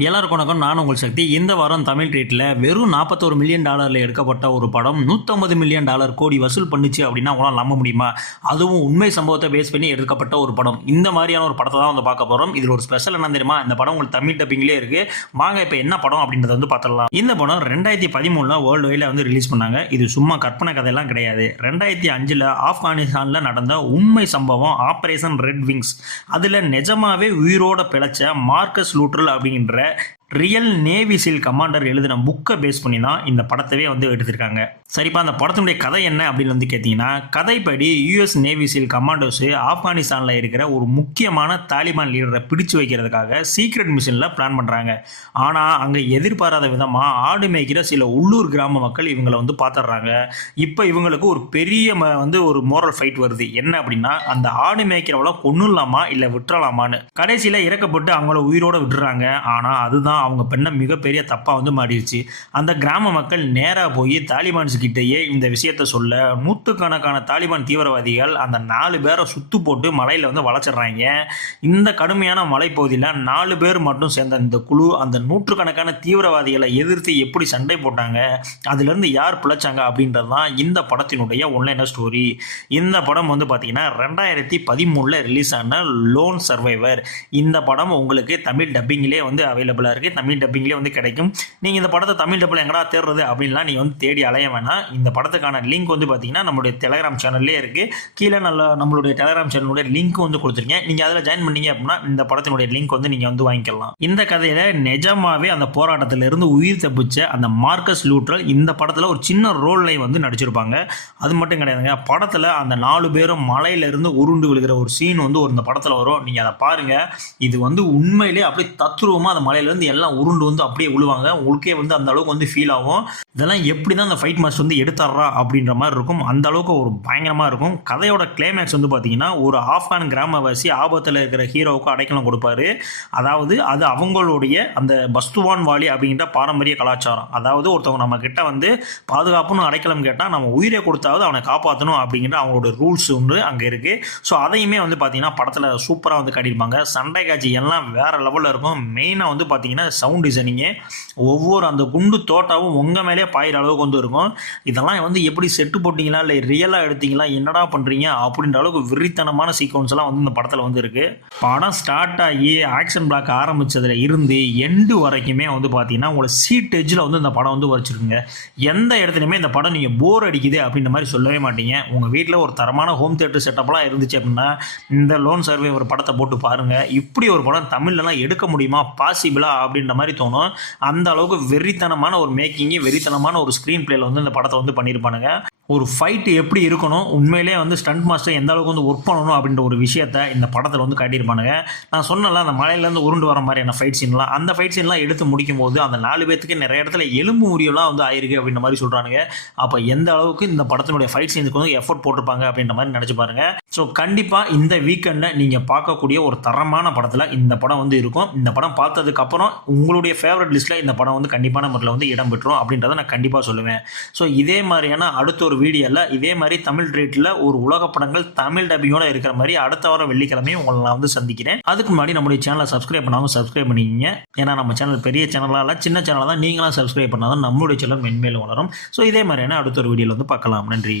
எல்லாருக்கும் வணக்கம். நான் உங்கள் சக்தி. இந்த வாரம் தமிழ் ட்ரீட்டில் வெறும் $41 மில்லியன் எடுக்கப்பட்ட ஒரு படம் $150 மில்லியன் கோடி வசூல் பண்ணுச்சு அப்படின்னா உங்களால் நம்ப முடியுமா? அதுவும் உண்மை சம்பவத்தை பேஸ் பண்ணி எடுக்கப்பட்ட ஒரு படம். இந்த மாதிரியான ஒரு படத்தை தான் வந்து பார்க்க போகிறோம். இதில் ஒரு ஸ்பெஷல் என்ன தெரியுமா? இந்த படம் உங்களுக்கு தமிழ் டப்பிங்லேயே இருக்குது. வாங்க இப்போ என்ன படம் அப்படின்றத வந்து பார்த்துடலாம். இந்த படம் 2013 வேர்ல்டு வைடில் வந்து ரிலீஸ் பண்ணாங்க. இது சும்மா கற்பனை கதையெல்லாம் கிடையாது. 2005 ஆப்கானிஸ்தானில் நடந்த உண்மை சம்பவம் ஆபரேஷன் ரெட் விங்ஸ். அதில் நிஜமாவே உயிரோட பிழைச்ச மார்க்கஸ் லூட்ரல் அப்படிங்கிற ரியல் நேவி சீல் கமாண்டர் எழுதின புக்கை பேஸ் பண்ணி தான் இந்த படத்தவே வந்து எடுத்திருக்காங்க. சரிப்பா, அந்த படத்தினுடைய கதை என்ன அப்படின்னு வந்து கேட்டிங்கன்னா, கதைப்படி யூஎஸ் நேவி சீல் கமாண்டோஸ் ஆப்கானிஸ்தானில் இருக்கிற ஒரு முக்கியமான தாலிபான் லீடரை பிடிச்சு வைக்கிறதுக்காக சீக்ரெட் மிஷனில் பிளான் பண்ணுறாங்க. ஆனால் அங்கே எதிர்பாராத விதமாக ஆடு மேய்க்கிற சில உள்ளூர் கிராம மக்கள் இவங்களை வந்து பார்த்துடுறாங்க. இப்போ இவங்களுக்கு ஒரு பெரிய வந்து ஒரு மோரல் ஃபைட் வருது. என்ன அப்படின்னா, அந்த ஆடு மேய்க்கிறவளை கொன்னுடலாமா இல்லை விட்டுறலாமான்னு. கடைசியில் இறக்கப்பட்டு அவங்கள உயிரோடு விட்டுறாங்க. ஆனால் அதுதான் அவங்க பெண்ண மிகப்பெரிய தப்பாக வந்து மாறிடுச்சு. அந்த கிராம மக்கள் நேராக போய் தாலிபான்ஸ் கிட்டேயே இந்த விஷயத்த சொல்ல நூற்றுக்கணக்கான தாலிபான் தீவிரவாதிகள் அந்த 4 பேரை சுத்து போட்டு மலையில் வந்து வளைச்சிடுறாங்க. இந்த கடுமையான மலைப்பகுதியில் 4 பேர் மட்டும் சேர்ந்த இந்த குழு அந்த நூற்றுக்கணக்கான தீவிரவாதிகளை எதிர்த்து எப்படி சண்டை போட்டாங்க, அதுலேருந்து யார் பிழைச்சாங்க அப்படின்றது தான் இந்த படத்தினுடைய ஒன்லைனர் ஸ்டோரி. இந்த படம் வந்து பார்த்தீங்கன்னா 2013 ரிலீஸ் ஆன லோன் சர்வைவர். இந்த படம் உங்களுக்கு தமிழ் டப்பிங்லேயே வந்து அவைலபிளாக இருக்குது. தமிழ் டப்பிங்லேயே வந்து கிடைக்கும். நீங்கள் இந்த படத்தை தமிழ் டப்பில் எங்கடா தேடுறது அப்படின்லாம் நீங்கள் வந்து தேடி அலைய வேணாம். இந்த படத்துக்கான லிங்க் வந்து பார்த்தீங்கன்னா நம்மளுடைய டெலகிராம் சேனல்லே இருக்குது. கீழே நம்மளுடைய டெலகிராம் சேனலுடைய லிங்க் வந்து கொடுத்துருக்கேன். நீங்கள் அதில் ஜாயின் பண்ணீங்க அப்படின்னா இந்த படத்தினுடைய லிங்க் வந்து நீங்கள் வந்து வாங்கிக்கலாம். இந்த கதையில் நிஜமாவே அந்த போராட்டத்திலிருந்து உயிர் தப்பிச்ச அந்த மார்க்கஸ் லூட்ரல் இந்த படத்தில் ஒரு சின்ன ரோலை வந்து நடிச்சிருப்பாங்க. அது மட்டும் கிடையாதுங்க, படத்தில் அந்த 4 பேரும் மலையிலிருந்து உருண்டு விழுகிற ஒரு சீன் வந்து இந்த படத்தில் வரும். நீங்கள் அதை பாருங்கள். இது வந்து உண்மையிலே அப்படியே தத்ரூபமாக அந்த மலையிலேருந்து எல்லாம் உருண்டு வந்து அப்படியே விழுவாங்க. உங்களுக்கே வந்து அந்த அளவுக்கு வந்து ஃபீல் ஆகும். இதெல்லாம் எப்படி தான் அந்த ஃபைட் மாஸ்டர் வந்து எடுத்துறா அப்படின்ற மாதிரி இருக்கும். அந்த அளவுக்கு ஒரு பயங்கரமாக இருக்கும். கதையோட கிளைமேக்ஸ் வந்து பார்த்தீங்கன்னா, ஒரு ஆப்கான் கிராமவாசி ஆபத்தில் இருக்கிற ஹீரோவுக்கு அடைக்கலம் கொடுப்பாரு. அதாவது அது அவங்களுடைய அந்த பஸ்துவான் வாலி அப்படிங்கிற பாரம்பரிய கலாச்சாரம். அதாவது ஒருத்தவங்க நம்ம கிட்ட வந்து பாதுகாப்புன்னு அடைக்கலம் கேட்டால் நம்ம உயிரை கொடுத்தாவது அவனை காப்பாற்றணும் அப்படிங்கிற அவங்களோட ரூல்ஸ் ஒன்று அங்கே இருக்குது. ஸோ அதையுமே வந்து பார்த்தீங்கன்னா படத்தில் சூப்பராக வந்து காட்டியிருப்பாங்க. சண்டை காட்சி எல்லாம் வேறு லெவலில் இருக்கும். மெயினாக வந்து பார்த்தீங்கன்னா சவுண்ட் டிசைனிங்கு, ஒவ்வொரு அந்த குண்டு தோட்டாவும் உங்கள் மேலே பாயிற அளவுக்கு வந்து இருக்கும். இதெல்லாம் வந்து எப்படி செட்டு போட்டிங்களா இல்லை ரியலாக எடுத்தீங்களா, என்னடா பண்ணுறீங்க அப்படின்ற அளவுக்கு விரித்தனமான சீக்வன்ஸ் எல்லாம் வந்து இந்த படத்தில் வந்து இருக்குது. படம் ஸ்டார்ட் ஆகி ஆக்ஷன் பிளாக் ஆரம்பித்ததில் இருந்து எண்டு வரைக்குமே வந்து பார்த்தீங்கன்னா உங்களை சீட் எஜ்ஜில் வந்து இந்த படம் வந்து வச்சுருக்குங்க. எந்த இடத்துலையுமே இந்த படம் நீங்கள் போர் அடிக்குது அப்படின்ற மாதிரி சொல்லவே மாட்டீங்க. உங்கள் வீட்டில் ஒரு தரமான ஹோம் தியேட்டர் செட்டப்லாம் இருந்துச்சு அப்படின்னா இந்த லோன் சர்வே ஒரு படத்தை போட்டு பாருங்கள். இப்படி ஒரு படம் தமிழ்லலாம் எடுக்க முடியுமா, பாசிபிளா அப்படின்ற மாதிரி தோணும். அந்த அளவுக்கு வெறித்தனமான ஒரு மேக்கிங்கு, வெறித்தனமான ஒரு ஸ்க்ரீன் பிளேல வந்து இந்த படத்தை வந்து பண்ணியிருப்பானுங்க. ஒரு ஃபைட்டு எப்படி இருக்கணும், உண்மையிலே வந்து ஸ்டண்ட் மாஸ்டர் எந்த அளவுக்கு வந்து ஒர்க் பண்ணணும் அப்படின்ற ஒரு விஷயத்த இந்த படத்தில் வந்து காட்டியிருப்பானுங்க. நான் சொன்னல அந்த மலையிலேருந்து உருண்டு வர மாதிரியான ஃபைட் சீன்லாம், அந்த ஃபைட் சீன்லாம் எடுத்து முடிக்கும் போது அந்த 4 பேத்துக்கு நிறைய இடத்துல எலும்பு முறியெல்லாம் வந்து ஆயிருக்கு அப்படின்ற மாதிரி சொல்கிறானுங்க. அப்போ எந்த அளவுக்கு இந்த படத்தினுடைய ஃபைட் சீனுக்கு வந்து எஃபோர்ட் போட்டிருப்பாங்க அப்படின்ற மாதிரி நினச்சி பாருங்க. ஸோ கண்டிப்பாக இந்த வீக்கெண்டில் நீங்கள் பார்க்கக்கூடிய ஒரு தரமான படத்தில் இந்த படம் வந்து இருக்கும். இந்த படம் பார்த்ததுக்கப்புறம் உங்களுடைய ஃபேவரட் லிஸ்ட்டில் இந்த படம் வந்து கண்டிப்பான முறையில் வந்து இடம் பெற்றோம் அப்படின்றத நான் கண்டிப்பாக சொல்லுவேன். ஸோ இதே மாதிரியான அடுத்த ஒரு வீடியோவில் இதே மாதிரி தமிழ் ட்ரீட்டில் ஒரு உலக படங்கள் தமிழ் டப்பிங்கோட இருக்கிற மாதிரி அடுத்த வாரம் வெள்ளிக்கிழமையும் உங்களை நான் வந்து சந்திக்கிறேன். அதுக்கு முன்னாடி நம்மளுடைய சேனலை சப்ஸ்கிரைப் பண்ணாமல் சப்ஸ்கிரைப் பண்ணிக்கிங்க. ஏன்னா நம்ம சேனல் பெரிய சேனலாக சின்ன சேனலாக தான். நீங்களாம் சப்ஸ்கிரைப் பண்ணாதான் நம்மளுடைய சேனல் மென்மேலும் வளரும். ஸோ இதே மாதிரியான அடுத்த ஒரு வீடியோவில் வந்து பார்க்கலாம். நன்றி.